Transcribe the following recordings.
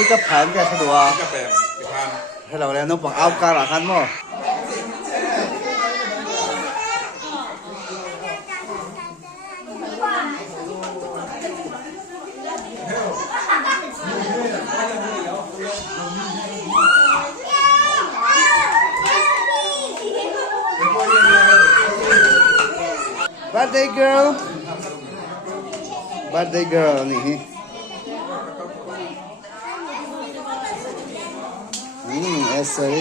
พี่กับแผนแกสะดวก จะแปลงสิพัน ให้เราแล้วน้องปังเอาการะคันมั้งbirthday girl birthday girl นี่เอสซี่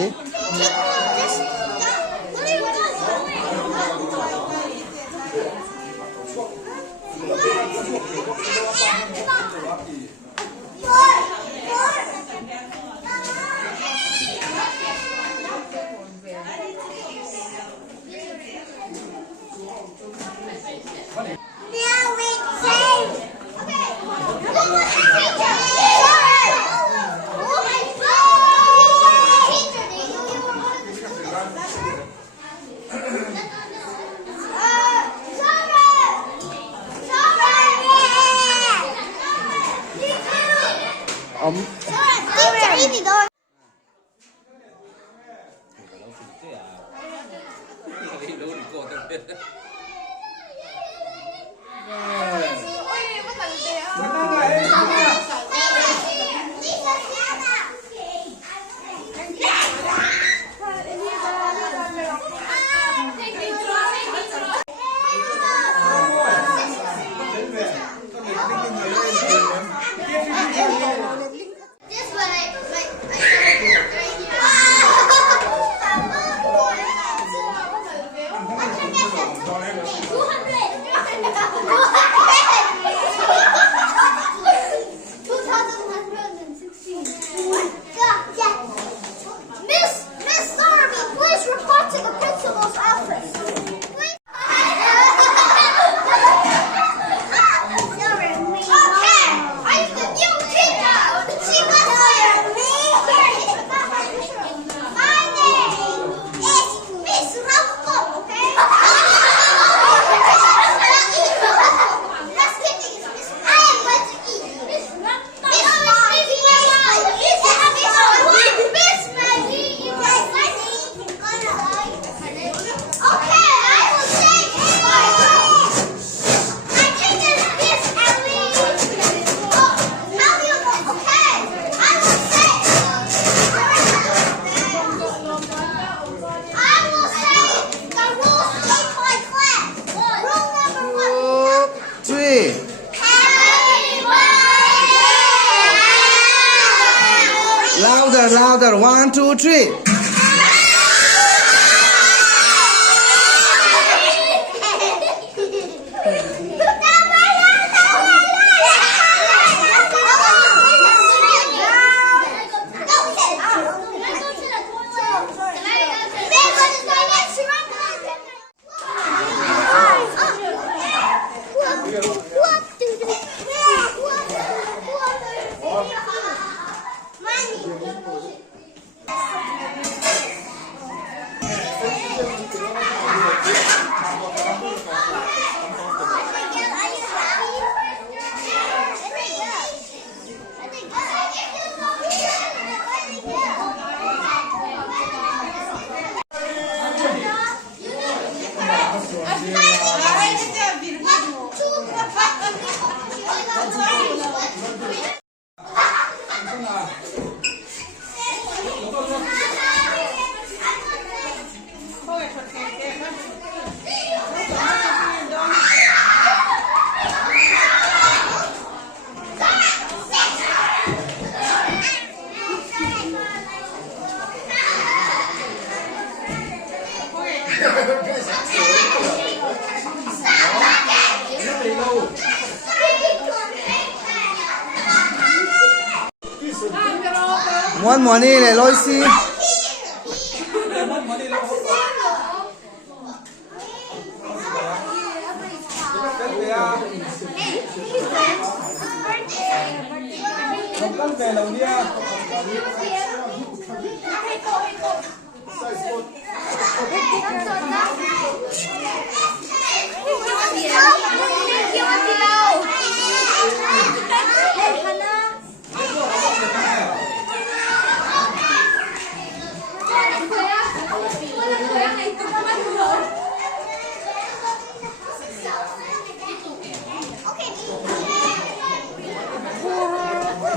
louder louder 1 2 3ม้วนหมอนี่เลย100ซี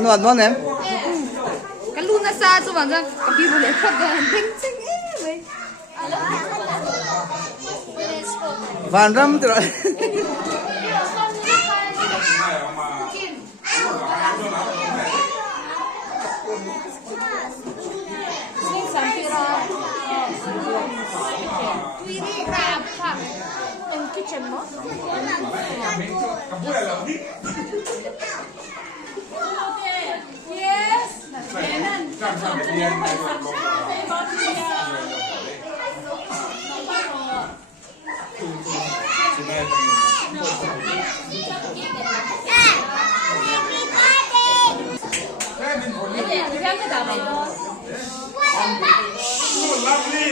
ngon ngon em. Cái luôn là xa cho bạn rằng cái bị lệ khắp rồi hình xinh ấy. Van ram rồi.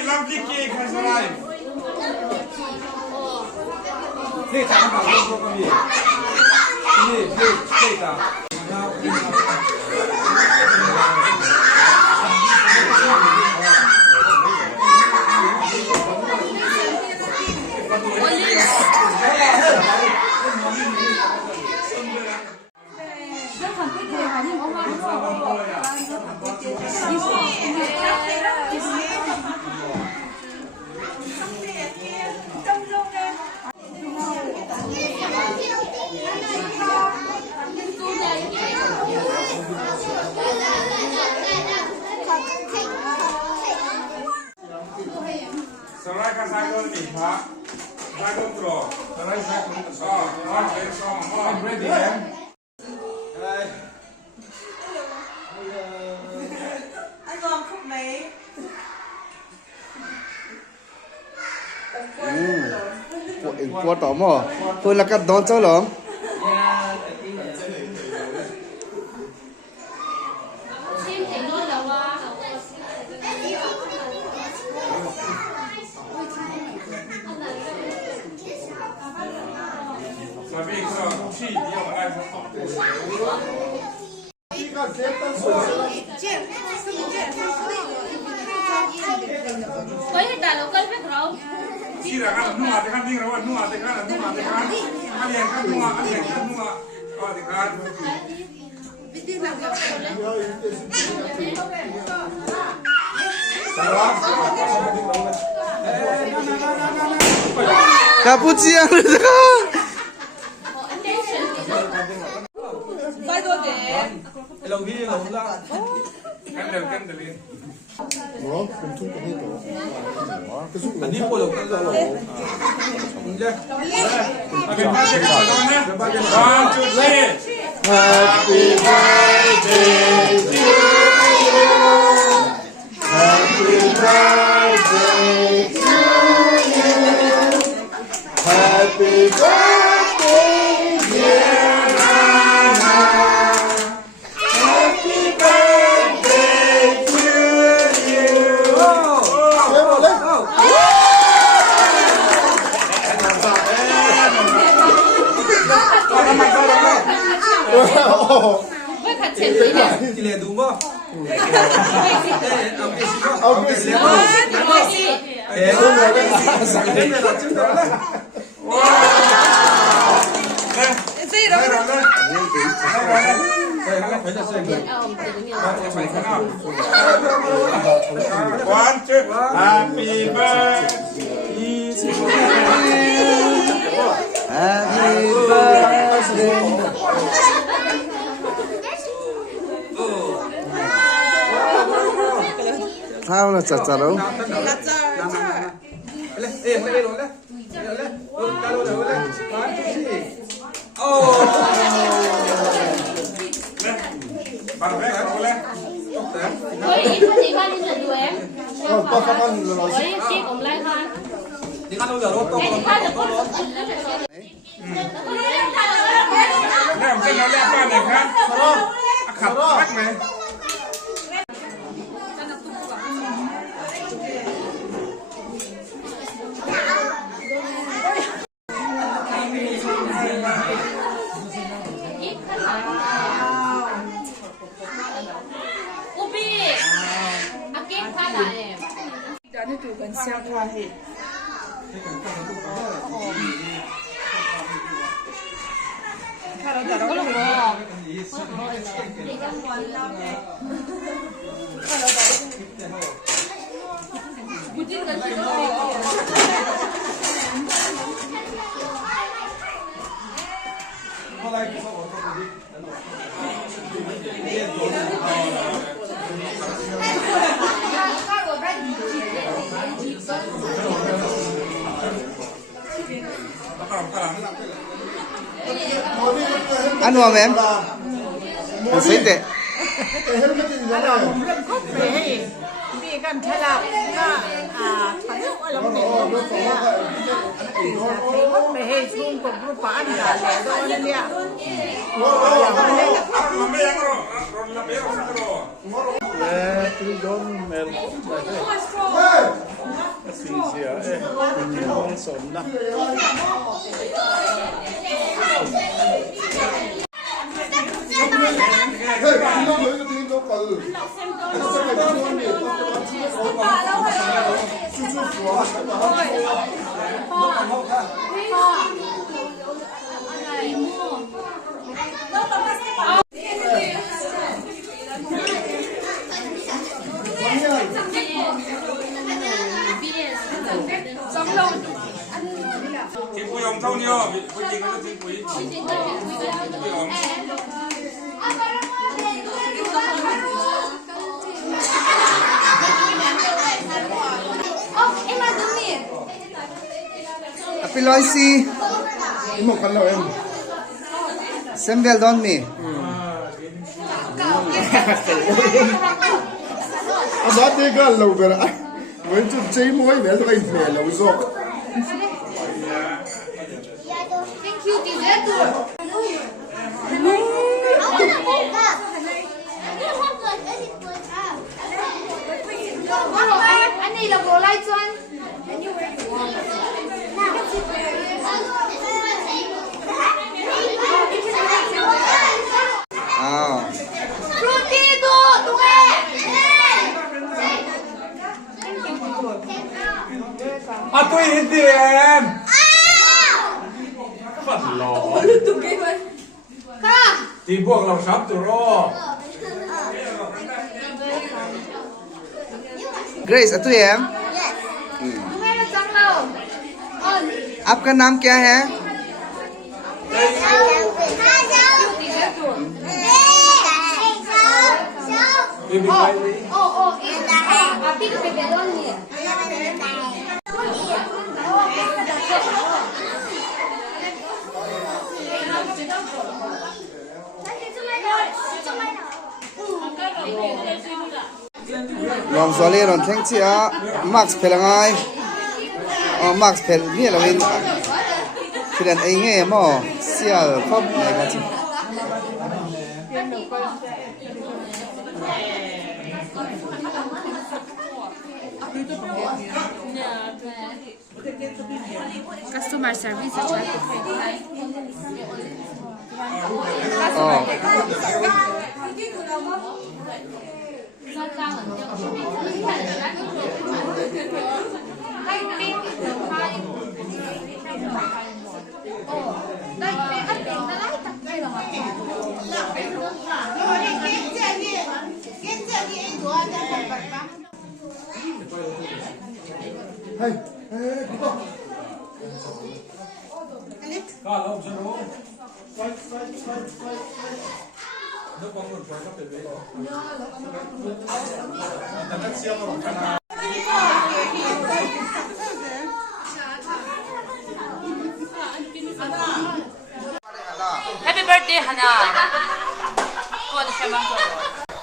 Lovely cake has arrived. Please, I'm not going to come here. Please, Sarai ka sai don ni pha. Sai don tro. Sarai sai kun so. Hot very strong. Hot ready em. Anh ngon khúc mấy. Qua tỏ mò. Tôi là cắt đón cháu lắm. Sabi ko chi di ông ai so. Với hiện tại là cây phép không? Chi là kan nu ate kan ding rawan nu ate kan. Alien kan nu alien kan nu ate kan. Cappuccino. Vai đôi để. Kan del ni. Okay, magic ka don na. 1 2 3. Happy birthday to you. Happy birthday to you. Happy birthday, dear Nana. Happy birthday to you. Với khả triển gì này? Chị liền đúng không? Ông cái gì? Thế luôn rồi đấy. Thế là trước đó đấy. Gì đó. Phải là xây người. One, two. Happy birthday to you. Happy birthday. Sao là chặt chặt đâu? Là chờ. Lên, lên rồi đấy. Lên. Ca lô rồi lên. Bạn vẽ cái đâu lên? Với ít có gì ba đi lần đuổi em. Có phát con rồi. Với chiếc cũng lên thôi. Đi ăn đâu giờ đâu? Cái gì khác được con. Làm cho nó đẹp hơn này khác. Khập bắt này. Ubi. Akin pa na em. Dani tu kan siap kahit. Ano ma'am? Sente. Hindi kan chalap na tayo alam mo Hot pehe sung ko grupaan dale doon niya.ทีมผู้ยงเท่านี้ผู้หญิงก็ทีมผู้หญิงผู้ยง Apiloy si. Imo kan lo em. Sembel don mi. Ada te gal lo ber. Wen tu chei moi vel to kai me lo zo. Thank you, Dizeto. Anh này là bộ lai chuan. Fruitido, tu tôi hiện tiền. Phật lò. Thì buộc lòng sắp từ đó. Grace, अतु है? तुम्हें ना चंग लो. आपका नाम क्या है? Api ke bebedon ni. Long zole ron theng chia Max pelangai. Max pel ni lo in. Philan ai nge mo sial khop nei ka chi. Customer service Hey. Có lâu chưa đúng. Nó có một cái có thể biết rồi. Happy birthday, Hana. Con siya mang ko.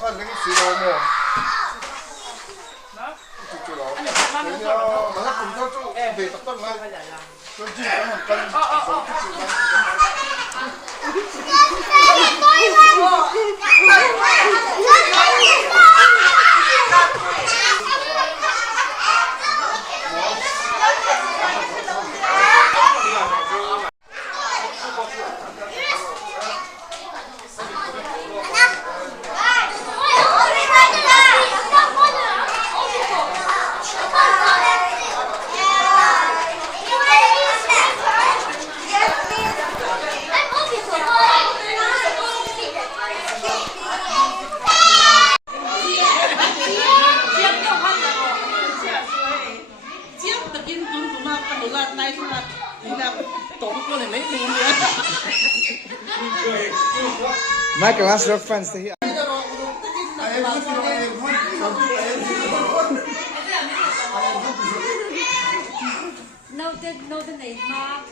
Kan lagi silo mo. Mana pun kau tu be tak tahu lah. Kau jangan kan. Michael has rock fans to hear. No, the name, Mark.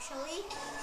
Actually.